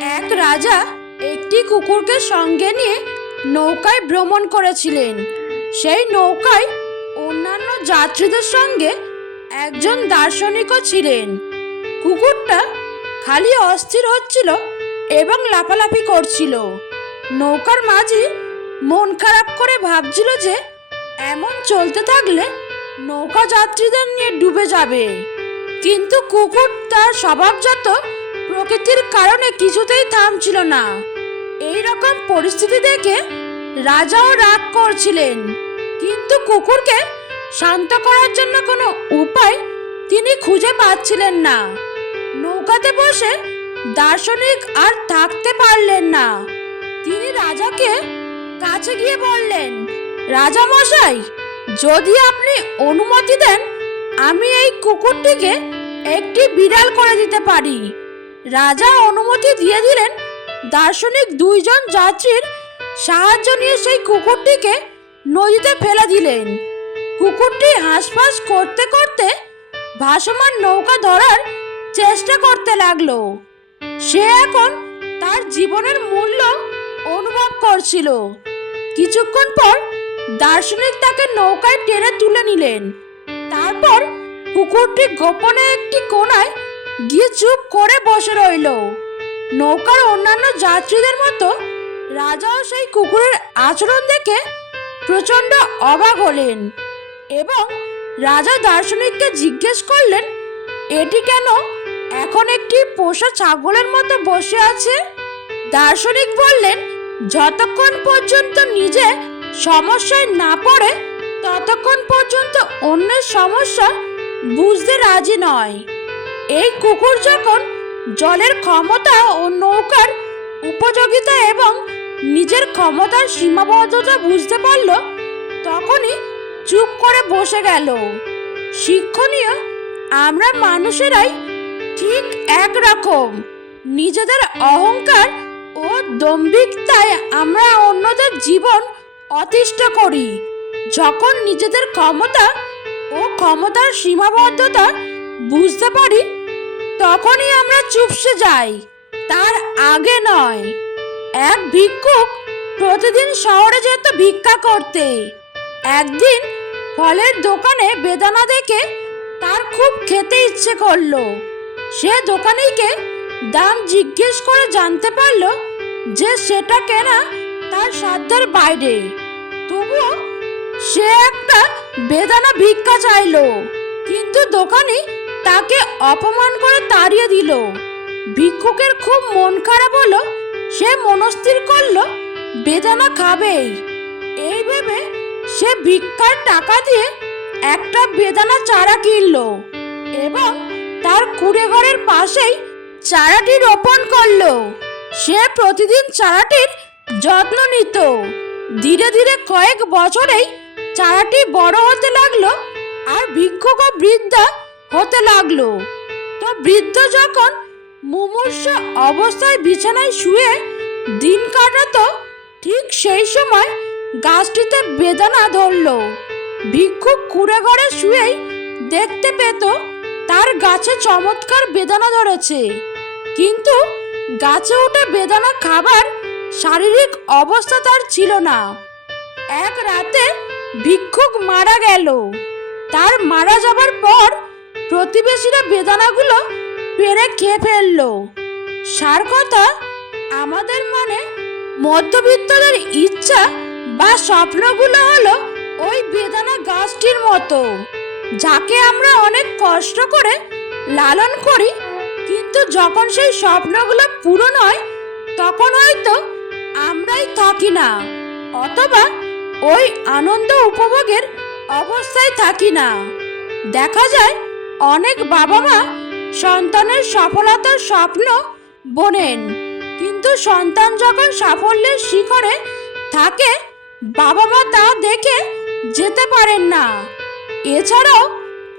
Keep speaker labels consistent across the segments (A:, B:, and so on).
A: এক রাজা একটি কুকুরকে সঙ্গে নিয়ে নৌকায় ভ্রমণ করেছিলেন। সেই নৌকায় অন্যান্য যাত্রীদের সঙ্গে একজন দার্শনিকও ছিলেন। কুকুরটা খালি অস্থির হচ্ছিল এবং লাফালাফি করছিল। নৌকার মাঝি মন খারাপ করে ভাবছিল যে এমন চলতে থাকলে নৌকা যাত্রীদের নিয়ে ডুবে যাবে। কিন্তু কুকুর তার স্বভাবজাত প্রকৃতির কারণে কিছুতেই থামছিল না। এই রকম পরিস্থিতি দেখে রাজাও রাগ করছিলেন। কিন্তু কুকুরকে শান্ত করার জন্য কোনো উপায় তিনি খুঁজে পাচ্ছিলেন না। নৌকাতে বসে দার্শনিক আর থাকতে পারলেন না। তিনি রাজাকে কাছে গিয়ে বললেন, রাজা মশাই, যদি আপনি অনুমতি দেন, আমি এই কুকুরটিকে একটি বিড়াল করে দিতে পারি। রাজা অনুমতি দিয়ে দিলেন। দার্শনিক দুইজন যাত্রীর সাহায্য নিয়ে সেই কুকুরটিকে নদীতে ফেলে দিলেন। কুকুরটি হাঁসফাঁস করতে করতে ভাসমান নৌকা ধরার চেষ্টা করতে লাগল। সে এখন তার জীবনের মূল্য অনুভব করছিল। কিছুক্ষণ পর দার্শনিক তাকে নৌকায় টেনে তুলে নিলেন। তারপর কুকুরটি গোপনে একটি গিয়ে চুপ করে বসে রইল। নৌকার অন্যান্য যাত্রীদের মতো রাজাও সেই কুকুরের আচরণ দেখে প্রচণ্ড অবাক হলেন এবং রাজা দার্শনিককে জিজ্ঞেস করলেন, এটি কেন এখন একটি পোষা ছাগলের মতো বসে আছে? দার্শনিক বললেন, যতক্ষণ পর্যন্ত নিজে সমস্যায় না পড়ে, ততক্ষণ পর্যন্ত অন্যের সমস্যা বুঝতে রাজি নয়। এই কুকুর যখন জলের ক্ষমতা ও নৌকার উপযোগিতা এবং নিজের ক্ষমতার সীমাবদ্ধতা বুঝতে পারল, তখনই চুপ করে বসে গেল। শিক্ষণীয়, আমরা মানুষেরাই ঠিক একরকম। নিজেদের অহংকার ও দম্ভিকতায় আমরা অন্যদের জীবন অতিষ্ঠ করি। যখন নিজেদের ক্ষমতা ও ক্ষমতার সীমাবদ্ধতা বুঝতে পারি তখনই আমরা চুপসে যাই। তার আগে নয়, এক ভিক্ষুক প্রতিদিন শহরে যেত ভিক্ষা করতে। একদিন ফলের দোকানে বেদানা দেখে তার খুব খেতে ইচ্ছে করল। সে দোকানিকে দাম জিজ্ঞেস করে জানতে পারল যে সেটা কেনা তার সাধ্যের বাইরে। তবুও সে একটা বেদানা ভিক্ষা চাইলো, কিন্তু দোকানি তাকে অপমান করে তাড়িয়ে দিল। ভিক্ষুকের খুব মন খারাপ হলো, সে মনস্থির করল, বেদানা খাবেই। এই ভেবে সে ভিক্ষার টাকা দিয়ে একটা বেদানা চারা কিনলো এবং তার কুড়ে ঘরের পাশেই চারাটি রোপণ করল। সে প্রতিদিন চারাটির যত্ন নিত। ধীরে ধীরে কয়েক বছরেই চারাটি বড় হতে লাগল আর ভিক্ষুক ও বৃদ্ধা হতে লাগল। তো বৃদ্ধ যখন মুমূর্ষ অবস্থায় বিছানায় শুয়ে দিন কাটাতো, ঠিক সেই সময় গাছটিতে বেদনা ধরলো। ভিক্ষুক কুড়ে ঘরে শুয়েই দেখতে পেত, তার গাছে চমৎকার বেদনা ধরেছে। কিন্তু গাছে উঠে বেদনা খাবার শারীরিক অবস্থা তার ছিল না। এক রাতে ভিক্ষুক মারা গেল। তার মারা যাবার পর প্রতিবেশীরা বেদানাগুলো পেরে খেয়ে ফেলল। সার কথা, আমাদের মানে মধ্যবিত্তদের ইচ্ছা বা স্বপ্নগুলো হলো ওই বেদানা গাছটির মতো, যাকে আমরা অনেক কষ্ট করে লালন করি, কিন্তু যখন সেই স্বপ্নগুলো পূরণ হয়, তখন হয়তো আমরাই থাকি না, অথবা ওই আনন্দ উপভোগের অবস্থায় থাকি না। দেখা যায় অনেক বাবা মা সন্তানের সফলতার স্বপ্ন বোনেন। কিন্তু সন্তান যখন সাফল্যের শিখরে থাকে বাবা মা তা দেখে যেতে পারেন না। এছাড়াও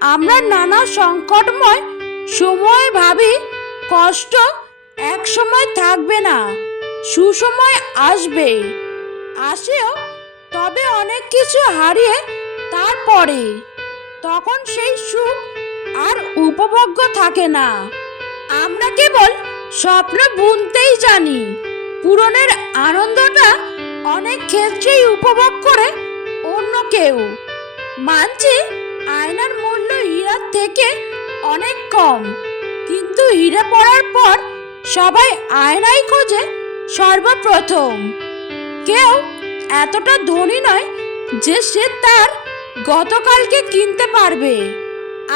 A: আমরা নানা সংকটময় সময় ভাবি, কষ্ট এক সময় থাকবে না, সুসময় আসবে। আসেও তবে অনেক কিছু হারিয়ে তারপরে, তখন সেই সুখ আর উপভোগ্য থাকে না। আমরা কেবল স্বপ্ন বুনতেই জানি। পূরণের আনন্দটা অনেক ক্ষেত্রেই উপভোগ করে অন্য কেউ। মানছি আয়নার মূল্য হীরার থেকে অনেক কম। কিন্তু হিরে পড়ার পর সবাই আয়নাই খোঁজে সর্বপ্রথম। কেউ এতটা ধনী নয় যে সে তার গতকালকে কিনতে পারবে।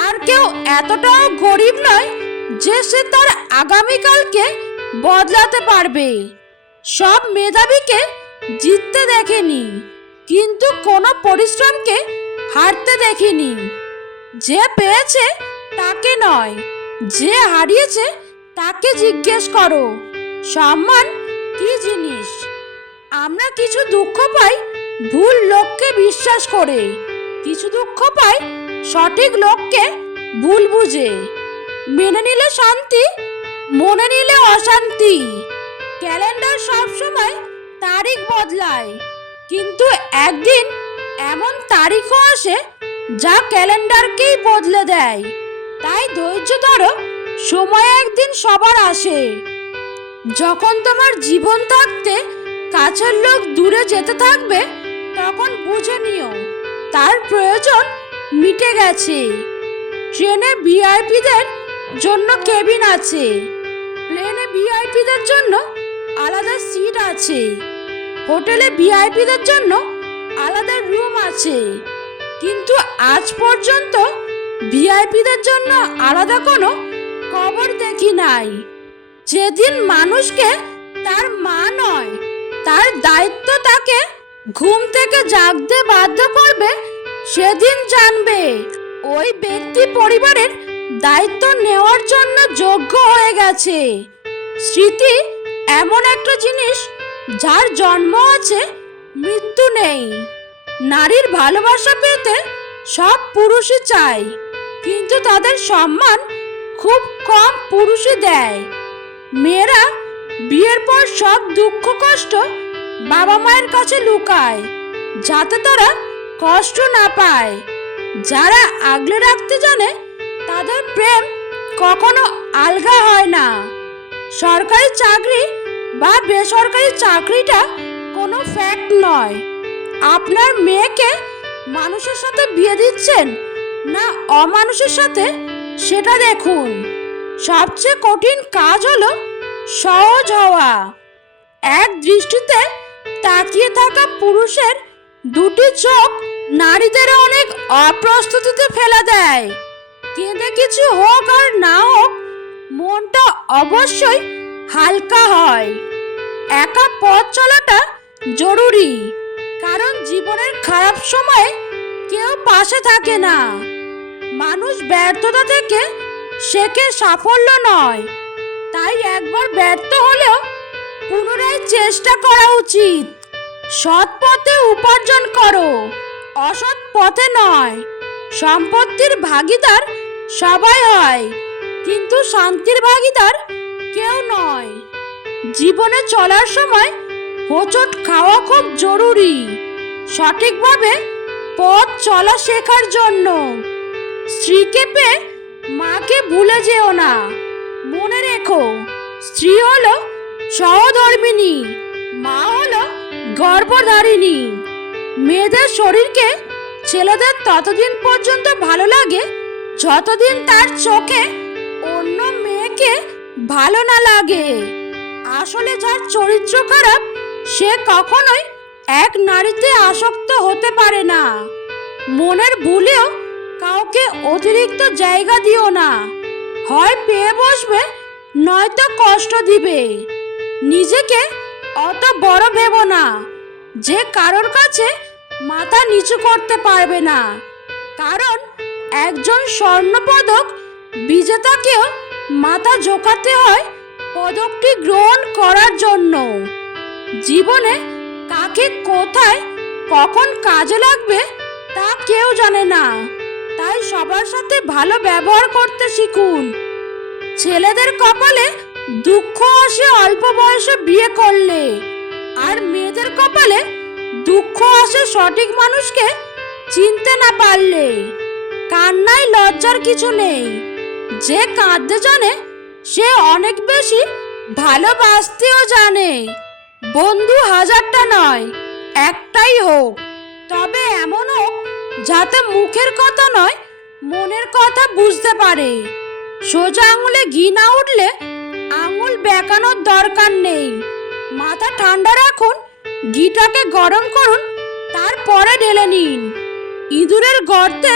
A: আর কেউ এতটাও গরিব নয় যে সে তার আগামীকালকে বদলাতে পারবে। সব মেধাবীকে জিততে দেখেনি, কিন্তু কোনো পরিশ্রমকে হারতে দেখিনি। যে পেয়েছে তাকে নয়, যে হারিয়েছে তাকে জিজ্ঞেস করো। সম্মান কি জিনিস? আমরা কিছু দুঃখ পাই ভুল লোককে বিশ্বাস করে, কিছু দুঃখ পাই সঠিক লোককে ভুল বুঝে। মেনে নিলে শান্তি, মনে নিলে অশান্তি। ক্যালেন্ডার সবসময় তারিখ বদলায়, কিন্তু একদিন এমন তারিখও আসে যা ক্যালেন্ডারকেই বদলে দেয়। তাই ধৈর্য ধরো, সময় একদিন সবার আসে। যখন তোমার জীবন থাকতে কাছের লোক দূরে যেতে থাকবে, তখন বুঝে নিও, তার প্রয়োজন মিটে গেছে। ট্রেনে ভিআইপিদের জন্য কেবিন আছে। প্লেনে ভিআইপিদের জন্য আলাদা সিট আছে। হোটেলে ভিআইপিদের জন্য আলাদা রুম আছে। কিন্তু আজ পর্যন্ত ভিআইপিদের জন্য আলাদা কোনো কবর দেখি নাই। যেদিন মানুষকে তার মা নয়, তার দায়িত্ব তাকে ঘুম থেকে জাগতে বাধ্য করবে সেদিন জানবে। ওই ব্যক্তি পরিবারের দায়িত্ব নেওয়ার জন্য যোগ্য হয়ে গেছে। স্মৃতি, এমন একটা জিনিস যার জন্ম আছে, মৃত্যু নেই। নারীর ভালোবাসা পেতে সব পুরুষই চায়, কিন্তু তাদের সম্মান খুব কম পুরুষই দেয়। মেয়েরা বিয়ের পর সব দুঃখ কষ্ট বাবা মায়ের কাছে লুকায়, যাতে তারা কষ্ট না পায়। যারা আগলে রাখতে জানে, তাদের প্রেম কখনো আলগা হয় না। সরকারি চাকরি বা বেসরকারি চাকরিটা কোনো ফ্যাক্ট নয়। আপনার মেয়েকে মানুষের সাথে বিয়ে দিচ্ছেন না অমানুষের সাথে, সেটা দেখুন। সবচেয়ে কঠিন কাজ হলো সহজ হওয়া। এক দৃষ্টিতে তাকিয়ে থাকা পুরুষের দুটি চোখ নারীদের অনেক অপ্রস্তুতিতে ফেলে দেয়। কেঁদে কিছু হোক আর না হোক, মনটা অবশ্যই হালকা হয়। একা পথ চলাটা জরুরি, কারণ জীবনের খারাপ সময়ে কেউ পাশে থাকে না। মানুষ ব্যর্থতা থেকে শেখে সাফল্য নয়, তাই একবার ব্যর্থ হলেও পুনরায় চেষ্টা করা উচিত। সৎ পথে উপার্জন করো। অসৎ পথে নয়। সম্পত্তির ভাগিদার সবাই হয়, কিন্তু শান্তির ভাগিদার কেউ নয়। জীবনে চলার সময় হোঁচট খাওয়া খুব জরুরি। সঠিকভাবে পথ চলা শেখার জন্য। স্ত্রীকে পেয়ে মাকে ভুলে যেও না। মনে রেখো, স্ত্রী হলো সহধর্মিনী, মা হলো গর্ভধারিণী। মেয়েদের শরীরকে ছেলেদের ততদিন পর্যন্ত ভালো লাগে, যতদিন তার চোখে অন্য মেয়েকে ভালো না লাগে। আসলে যার চরিত্র খারাপ, সে কখনোই এক নারীতে আসক্ত হতে পারে না। মনের ভুলেও কাউকে অতিরিক্ত জায়গা দিও না। হয় পেয়ে বসবে, নয়তো কষ্ট দিবে। নিজেকে অত বড় ভেবো না। যে কারোর কাছে মাথা নিচু করতে পারবে না। কারণ একজন স্বর্ণপদক বিজেতাকেও মাথা ঝোকাতে হয় পদকটি গ্রহণ করার জন্য। জীবনে কাকে কোথায় কখন কাজে লাগবে তা কেউ জানে না। তাই সবার সাথে ভালো ব্যবহার করতে শিখুন। ছেলেদের কপালে দুঃখ আসে অল্প বয়সে বিয়ে করলে। আর মেয়েদের কপালে দুঃখ আসে সঠিক মানুষকে চিনতে না পারলে কান্নায় লজ্জার কিছু নেই। যে কাঁদতে জানে, সে অনেক বেশি ভালোবাসতেও জানে। বন্ধু হাজারটা নয়, একটাই হোক। তবে এমন হোক যাতে মুখের কথা নয়, মনের কথা বুঝতে পারে। সোজা আঙুলে ঘি না উঠলে আঙুল বেঁকানোর দরকার নেই। মাথা ঠান্ডা রাখুন, ঘিটাকে গরম করুন, তারপরে ঢেলে নিন। ইঁদুরের গর্তে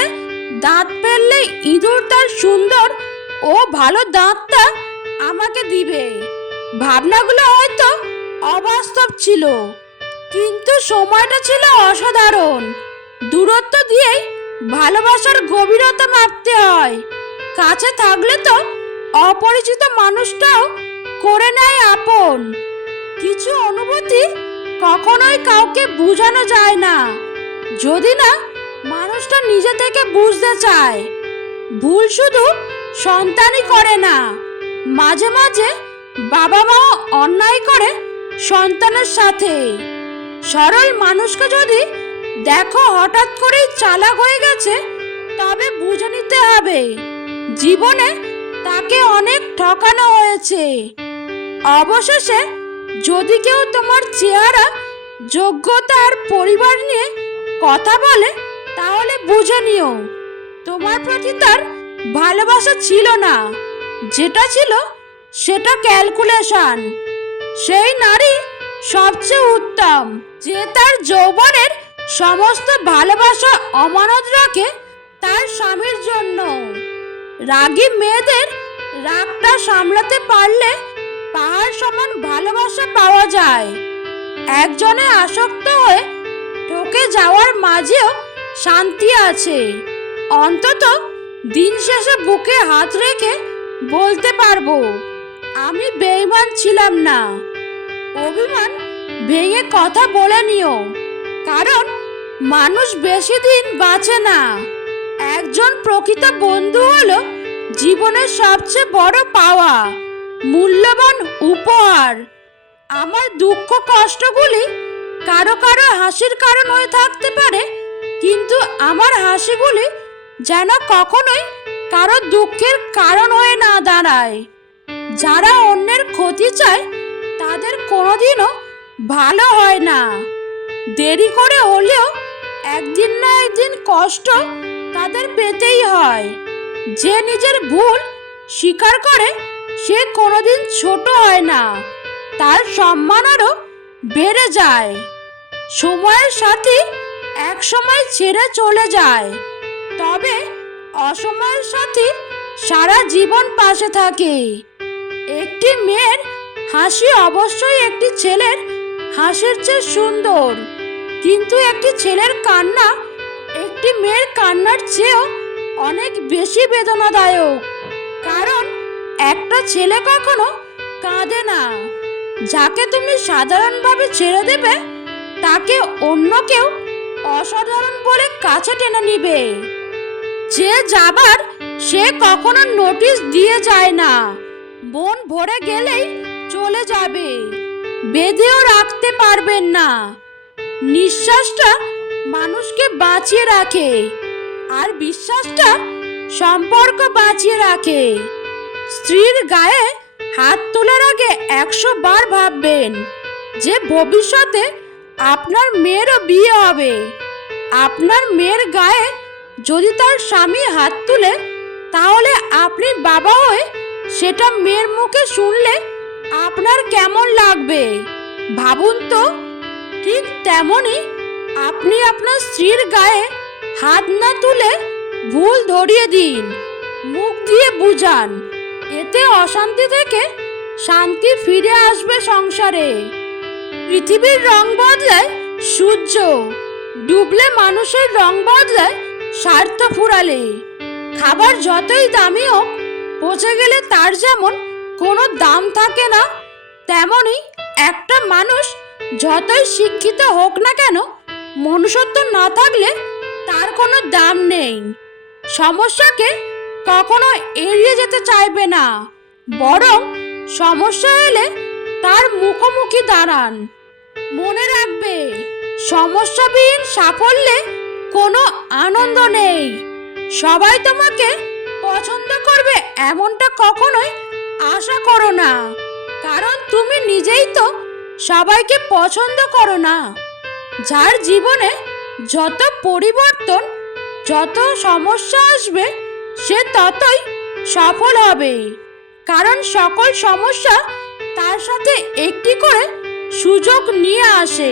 A: দাঁত ফেললে ইঁদুর তার সুন্দর ও ভালো দাঁতটা আমাকে দিবে। ভাবনাগুলো হয়তো অবাস্তব ছিল, কিন্তু সময়টা ছিল অসাধারণ। দূরত্ব দিয়েই ভালোবাসার গভীরতা মাপতে হয়। কাছে থাকলে তো অপরিচিত মানুষটাও করে নেয় আপন। কিছু অনুভূতি কখনোই কাউকে বোঝানো যায় না। যদি না, মানুষটা নিজে থেকে বুঝতে চায়। ভুল শুধু সন্তানই করে না, মাঝে মাঝে বাবা মাও অন্যায় করে সন্তানের সাথে। সরল মানুষকে যদি দেখো হঠাৎ করেই চালাক হয়ে গেছে, তবে বুঝে নিতে হবে, জীবনে তাকে অনেক ঠকানো হয়েছে। অবশেষে যদি কেউ তোমার চেহারা, যোগ্যতা আর পরিবার নিয়ে কথা বলে, তাহলে বুঝে নিও, তোমার প্রতি তার ভালোবাসা ছিল না। যেটা ছিল, সেটা ক্যালকুলেশন সেই নারী সবচেয়ে উত্তম, যে তার যৌবনের সমস্ত ভালোবাসা অমানত রাখে তার স্বামীর জন্য। রাগী মেয়েদের রাগটা সামলাতে পারলে পাহাড় সমান ভালোবাসা পাওয়া যায়। একজনে আসক্ত হয়ে ঠকে যাওয়ার মাঝেও শান্তি আছে। অন্তত দিন শেষে বুকে হাত রেখে বলতে পারব, আমি বেইমান ছিলাম না। অভিমান ভেঙে কথা বলে নিও, কারণ মানুষ বেশি দিন বাঁচে না। একজন প্রকৃত বন্ধু হলো জীবনের সবচেয়ে বড় পাওয়া। মূল্যবান উপহার। আমার দুঃখ কষ্টগুলি কারও কারও হাসির কারণ হয়ে থাকতে পারে, কিন্তু আমার হাসিগুলি যেন কখনোই কারও দুঃখের কারণ হয়ে না দাঁড়ায়। যারা অন্যের ক্ষতি চায়, তাদের কোনোদিনও ভালো হয় না। দেরি করে হলেও একদিন না একদিন কষ্ট তাদের পেতেই হয়। যে নিজের ভুল স্বীকার করে সে কোনোদিন ছোট হয় না। তার সম্মান আরও বেড়ে যায়। সময়ের সাথে এক সময় ছেড়ে চলে যায়। তবে অসময়ের সাথে সারা জীবন পাশে থাকে। একটি মেয়ের হাসি অবশ্যই একটি ছেলের হাসির চেয়ে সুন্দর। কিন্তু একটি ছেলের কান্না একটি মেয়ের কান্নার চেয়েও অনেক বেশি বেদনাদায়ক। কারণ একটা ছেলে কখনো কাঁদে না। যাকে তুমি সাধারণভাবে ছেড়ে দেবে, তাকে অন্য কেউ অসাধারণ বলে কাছে টেনে নিবে। যে যাবার, সে কখনো নোটিশ দিয়ে যায় না। বন ভরে গেলেই চলে যাবে। বেঁধেও রাখতে পারবেন না। নিঃশ্বাসটা মানুষকে বাঁচিয়ে রাখে। আর বিশ্বাসটা সম্পর্ক বাঁচিয়ে রাখে। স্ত্রীর গায়ে হাত তোলার আগে একশো বার ভাববেন যে ভবিষ্যতে আপনার মেয়েরও বিয়ে হবে। আপনার মেয়ের গায়ে যদি তার স্বামী হাত তুলে, তাহলে আপনি বাবা হয়ে সেটা মেয়ের মুখে শুনলে আপনার কেমন লাগবে? ভাবুন তো, ঠিক তেমনই আপনি আপনার স্ত্রীর গায়ে হাত না তুলে ভুল ধরিয়ে দিন, মুখ দিয়ে বুঝান। এতে অশান্তি থেকে শান্তি ফিরে আসবে সংসারে। পৃথিবীর রং বদলায় সূর্য, ডুবলে মানুষের রং বদলায় স্বার্থ ফুরালে। খাবার যতই দামি হোক, পচে গেলে তার যেমন কোনো দাম থাকে না তেমনই একটা মানুষ যতই শিক্ষিত হোক না কেন, মনুষ্যত্ব না থাকলে তার কোনো দাম নেই। সমস্যাকে কখনো এড়িয়ে যেতে চাইবে না। বরং সমস্যা এলে তার মুখোমুখি দাঁড়ান। মনে রাখবে, সমস্যাবিহীন সাফল্যে কোনো আনন্দ নেই। সবাই তোমাকে পছন্দ করবে এমনটা কখনোই আশা করো না। কারণ তুমি নিজেই তো সবাইকে পছন্দ করো না। যার জীবনে যত পরিবর্তন, যত সমস্যা আসবে সে ততই সফল হবে। কারণ সকল সমস্যা তার সাথে একটি করে সুযোগ নিয়ে আসে।